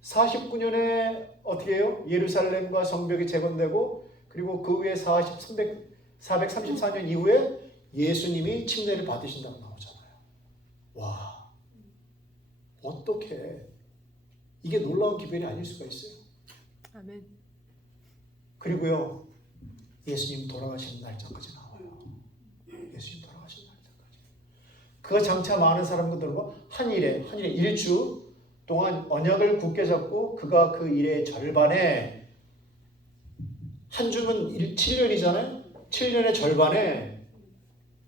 49년에 어떻게 해요? 예루살렘과 성벽이 재건되고 그리고 그 후에 434년 이후에 예수님이 침례를 받으신다고 나오잖아요. 와, 어떻게 이게 놀라운 기별이 아닐 수가 있어요. 아멘. 그리고요, 예수님 돌아가시는 날짜까지 나와요. 예수님 돌아가시는 날짜까지. 그가 장차 많은 사람들과 한일에 일주 동안 언약을 굳게 잡고 그가 그 일의 절반에 한 주면 7년이잖아요. 7년의 절반에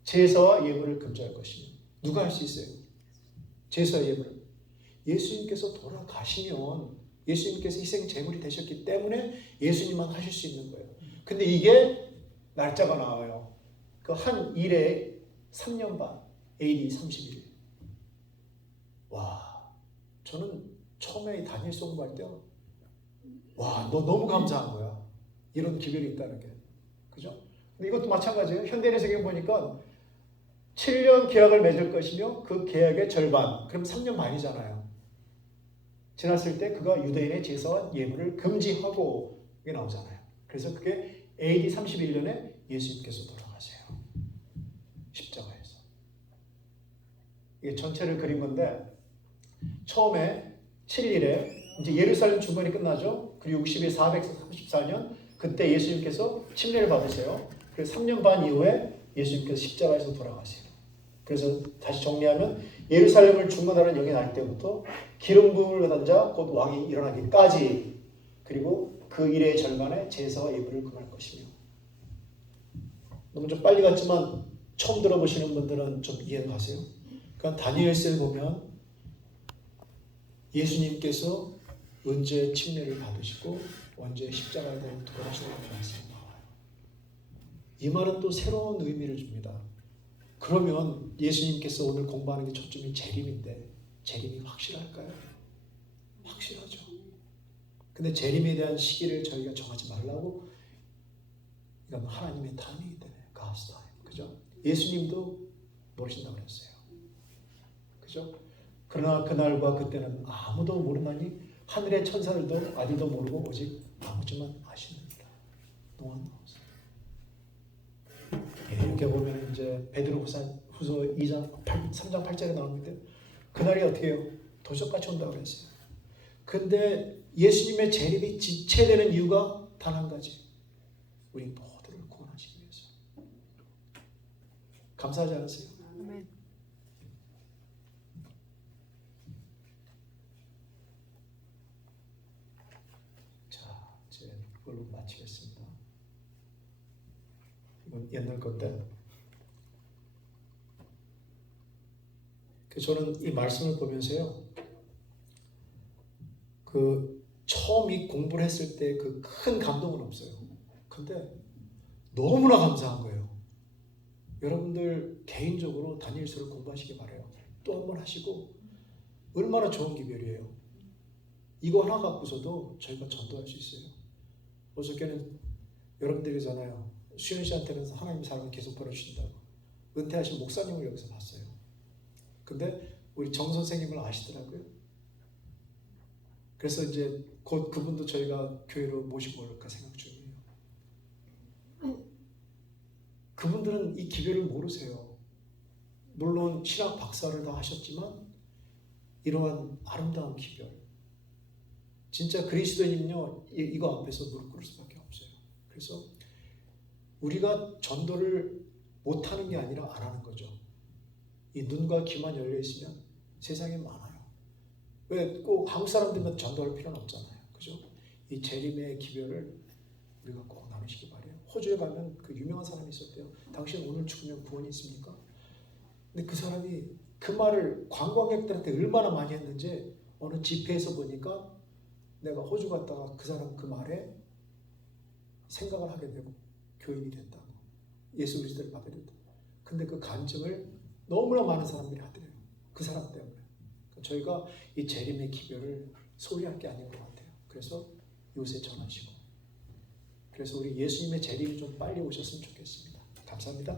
제사와 예물을 금지할 것입니다. 누가 할 수 있어요? 제사와 예물을. 예수님께서 돌아가시면 예수님께서 희생 제물이 되셨기 때문에 예수님만 하실 수 있는 거예요. 근데 이게 날짜가 나와요. 그 한 일에 3년 반, AD 31일. 와, 저는 처음에 이 다니엘서 공부할 때 와, 너 너무 감사한 거야. 이런 기별이 있다는 게. 그죠? 근데 이것도 마찬가지예요. 현대인의 성경 보니까 7년 계약을 맺을 것이며 그 계약의 절반, 그럼 3년 반이잖아요. 지났을 때 그가 유대인의 제사와 예물을 금지하고 이게 나오잖아요. 그래서 그게 AD 31년에 예수님께서 돌아가세요. 십자가에서. 이게 전체를 그린 건데 처음에 7일에 이제 예루살렘 중건이 끝나죠. 그리고 60일 434년 그때 예수님께서 침례를 받으세요. 그래서 3년 반 이후에 예수님께서 십자가에서 돌아가세요. 그래서 다시 정리하면 예루살렘을 중건하는 영이 날 때부터 기름 부음을 받은 자 곧 왕이 일어나기까지 그리고 그 일의 절반에 제사와 예물을 금할 것이며 너무 좀 빨리 갔지만 처음 들어보시는 분들은 좀 이해가 가세요? 그러니까 다니엘서에 보면 예수님께서 언제 침례를 받으시고 언제 십자가에 달려 돌아가시는 말씀이 나와요. 이 말은 또 새로운 의미를 줍니다. 그러면 예수님께서 오늘 공부하는 게 초점이 재림인데 재림이 확실할까요? 확실하죠. 근데 재림에 대한 시기를 저희가 정하지 말라고 이건 하나님의 타임이기 때문에 God's time. 그죠? 예수님도 모르신다고 그랬어요. 그죠? 그러나 그날과 그때는 아무도 모르나니 하늘의 천사들도 아들도 모르고 오직 아버지만 아시느니라. 노한 이렇게 보면 이제 베드로후서 2장 3장 8절에 나오는데 그날이 어떻게 해요? 도적같이 온다고 그랬어요. 근데 예수님의 재림이 지체되는 이유가 단 한 가지. 우리 모두를 구원하시기 위해서. 감사하지 않으세요? 아멘. 자, 이제 이걸로 마치겠습니다. 이건 옛날 건데. 저는 이 말씀을 보면서요. 처음 이 공부를 했을 때 그 큰 감동은 없어요. 근데 너무나 감사한 거예요. 여러분들 개인적으로 다니엘서를 공부하시기 바라요. 또 한 번 하시고 얼마나 좋은 기별이에요. 이거 하나 갖고서도 저희가 전도할 수 있어요. 어저께는 여러분들이잖아요. 수현 씨한테는 하나님 사랑을 계속 보내주신다고. 은퇴하신 목사님을 여기서 봤어요. 근데 우리 정 선생님을 아시더라고요. 그래서 이제 곧 그분도 저희가 교회로 모시고 올까 생각 중이에요. 그분들은 이 기별을 모르세요. 물론 신학 박사를 다 하셨지만 이러한 아름다운 기별. 진짜 그리스도인은요 이거 앞에서 무릎 꿇을 수밖에 없어요. 그래서 우리가 전도를 못하는 게 아니라 안 하는 거죠. 이 눈과 귀만 열려 있으면 세상에 많아요. 왜 꼭 한국 사람들만 전도할 필요는 없잖아요. 그죠? 이 재림의 기별을 우리가 꼭 나누시기 바래요. 호주에 가면 그 유명한 사람이 있었대요. 당신 오늘 죽으면 구원이 있습니까? 근데 그 사람이 그 말을 관광객들한테 얼마나 많이 했는지 어느 집회에서 보니까 내가 호주 갔다가 그 사람 그 말에 생각을 하게 되고 교인이 됐다고. 예수 그리스도를 받게 됐다고. 근데 그 간증을 너무나 많은 사람들이 하더래요. 그 사람 때문에. 저희가 이 재림의 기별을 소리할 게 아닌 것 같아요. 그래서 요새 전하시고. 그래서 우리 예수님의 재림이 좀 빨리 오셨으면 좋겠습니다. 감사합니다.